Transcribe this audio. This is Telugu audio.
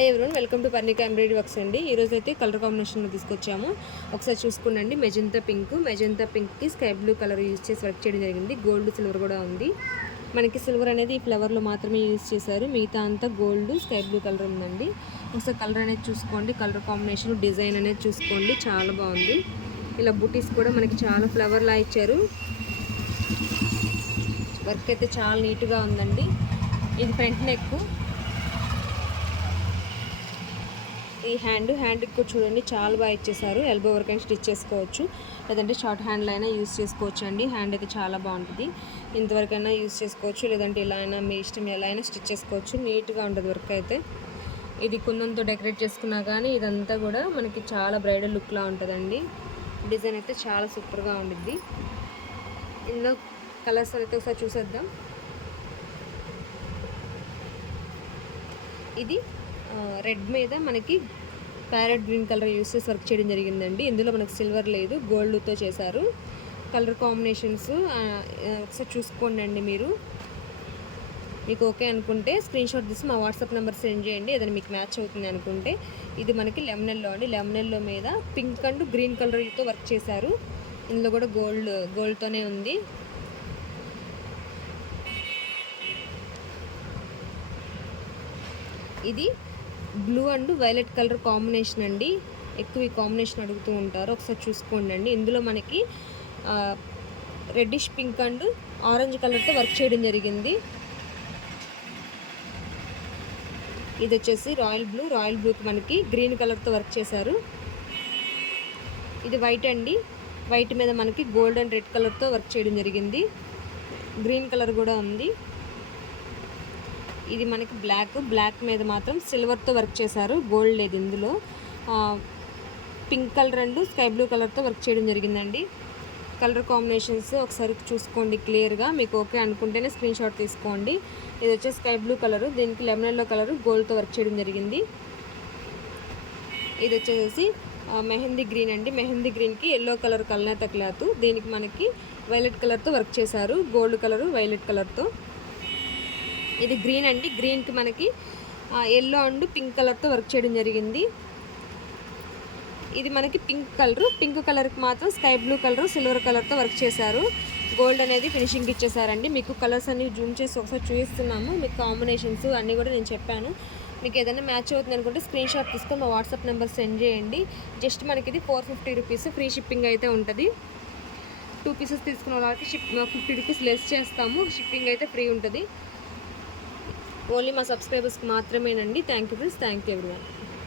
Hi everyone, welcome to Parnika embroidery works అండి. ఈరోజు అయితే కలర్ కాంబినేషన్లో తీసుకొచ్చాము. ఒకసారి చూసుకోండి. మెజంతా పింక్కి స్కై బ్లూ కలర్ యూజ్ చేసి వర్క్ చేయడం జరిగింది. గోల్డ్ సిల్వర్ కూడా ఉంది. మనకి సిల్వర్ అనేది ఈ ఫ్లవర్లో మాత్రమే యూజ్ చేశారు. మిగతా అంతా గోల్డ్ స్కై బ్లూ కలర్ ఉందండి. ఒకసారి కలర్ అనేది చూసుకోండి. కలర్ కాంబినేషన్ డిజైన్ అనేది చూసుకోండి, చాలా బాగుంది. ఇలా బుటీస్ కూడా మనకి చాలా ఫ్లవర్లా ఇచ్చారు. వర్క్ అయితే చాలా నీట్గా ఉందండి. ఇది ఫ్రంట్ నెక్. ఈ హ్యాండ్కి కూడా చూడండి, చాలా బాగా ఇచ్చేసారు. ఎల్బో వరకు అయినా స్టిచ్ చేసుకోవచ్చు, లేదంటే షార్ట్ హ్యాండ్లో అయినా యూజ్ చేసుకోవచ్చు అండి. హ్యాండ్ అయితే చాలా బాగుంటుంది. ఇంతవరకైనా యూజ్ చేసుకోవచ్చు, లేదంటే ఇలా అయినా మీ ఇష్టం ఎలా అయినా స్టిచ్ చేసుకోవచ్చు. నీట్గా ఉంటుంది వర్క్ అయితే. ఇది కుందంతో డెకరేట్ చేసుకున్నా కానీ ఇదంతా కూడా మనకి చాలా బ్రైడల్ లుక్లా ఉంటుందండి. డిజైన్ అయితే చాలా సూపర్గా ఉండిద్ది. ఇందులో కలర్స్ అయితే ఒకసారి చూసేద్దాం. ఇది రెడ్ మీద మనకి ప్యారెట్ గ్రీన్ కలర్ యూస్ చేసి వర్క్ చేయడం జరిగిందండి. ఇందులో మనకు సిల్వర్ లేదు, గోల్డ్తో చేశారు. కలర్ కాంబినేషన్స్ ఒకసారి చూసుకోండి అండి. మీకు ఓకే అనుకుంటే స్క్రీన్ షాట్ తీసి మా వాట్సాప్ నెంబర్ సెండ్ చేయండి, ఏదైనా మీకు మ్యాచ్ అవుతుంది అనుకుంటే. ఇది మనకి లెమనెల్లో అండి. లెమనెల్లో మీద పింక్ అండ్ గ్రీన్ కలర్తో వర్క్ చేశారు. ఇందులో కూడా గోల్డ్తోనే ఉంది. ఇది blue and violet colour combination అండి. ఎక్కువ ఈ కాంబినేషన్ అడుగుతూ ఉంటారు, ఒకసారి చూసుకోండి అండి. ఇందులో మనకి రెడ్డిష్ పింక్ అండ్ ఆరెంజ్ కలర్తో వర్క్ చేయడం జరిగింది. ఇది వచ్చేసి రాయల్ బ్లూకి మనకి గ్రీన్ కలర్తో వర్క్ చేశారు. ఇది వైట్ అండి. వైట్ మీద మనకి గోల్డ్ అండ్ రెడ్ కలర్తో వర్క్ చేయడం జరిగింది. గ్రీన్ కలర్ కూడా ఉంది. ఇది మనకి బ్లాక్ మీద మాత్రం సిల్వర్తో వర్క్ చేశారు, గోల్డ్ లేదు ఇందులో. Pink colour and sky blue కలర్తో వర్క్ చేయడం జరిగిందండి. కలర్ కాంబినేషన్స్ ఒకసారి చూసుకోండి క్లియర్గా. మీకు ఓకే అనుకుంటేనే స్క్రీన్ షాట్ తీసుకోండి. ఇది వచ్చేసి స్కై బ్లూ కలరు, దీనికి లెమన్ ఎల్లో కలరు గోల్డ్తో వర్క్ చేయడం జరిగింది. ఇది వచ్చేసి మెహందీ గ్రీన్ అండి. మెహందీ గ్రీన్కి ఎల్లో కలర్ కల్నేత క్లాత్, దీనికి మనకి వైలెట్ కలర్తో వర్క్ చేశారు, గోల్డ్ కలరు వైలెట్ కలర్తో. ఇది గ్రీన్ అండి. గ్రీన్కి మనకి ఎల్లో అండ్ పింక్ కలర్తో వర్క్ చేయడం జరిగింది. ఇది మనకి పింక్ కలర్కి మాత్రం స్కై బ్లూ కలర్ సిల్వర్ కలర్తో వర్క్ చేశారు. గోల్డ్ అనేది ఫినిషింగ్ ఇచ్చేసారండి. మీకు కలర్స్ అన్ని జూమ్ చేసి ఒకసారి చూపిస్తున్నాము. మీకు కాంబినేషన్స్ అన్నీ కూడా నేను చెప్పాను. మీకు ఏదైనా మ్యాచ్ అవుతుంది అనుకుంటే స్క్రీన్ షాట్ తీసుకొని మా వాట్సాప్ నెంబర్ సెండ్ చేయండి. జస్ట్ మనకి ఇది 450 రూపీస్ ఫ్రీ షిప్పింగ్ అయితే ఉంటుంది. 2 పీసెస్ తీసుకున్న వాళ్ళకి 50 రూపీస్ లెస్ చేస్తాము. షిప్పింగ్ అయితే ఫ్రీ ఉంటుంది. ఓన్లీ మా సబ్స్క్రైబర్స్కి మాత్రమేనండి. Thank you friends, thank you everyone.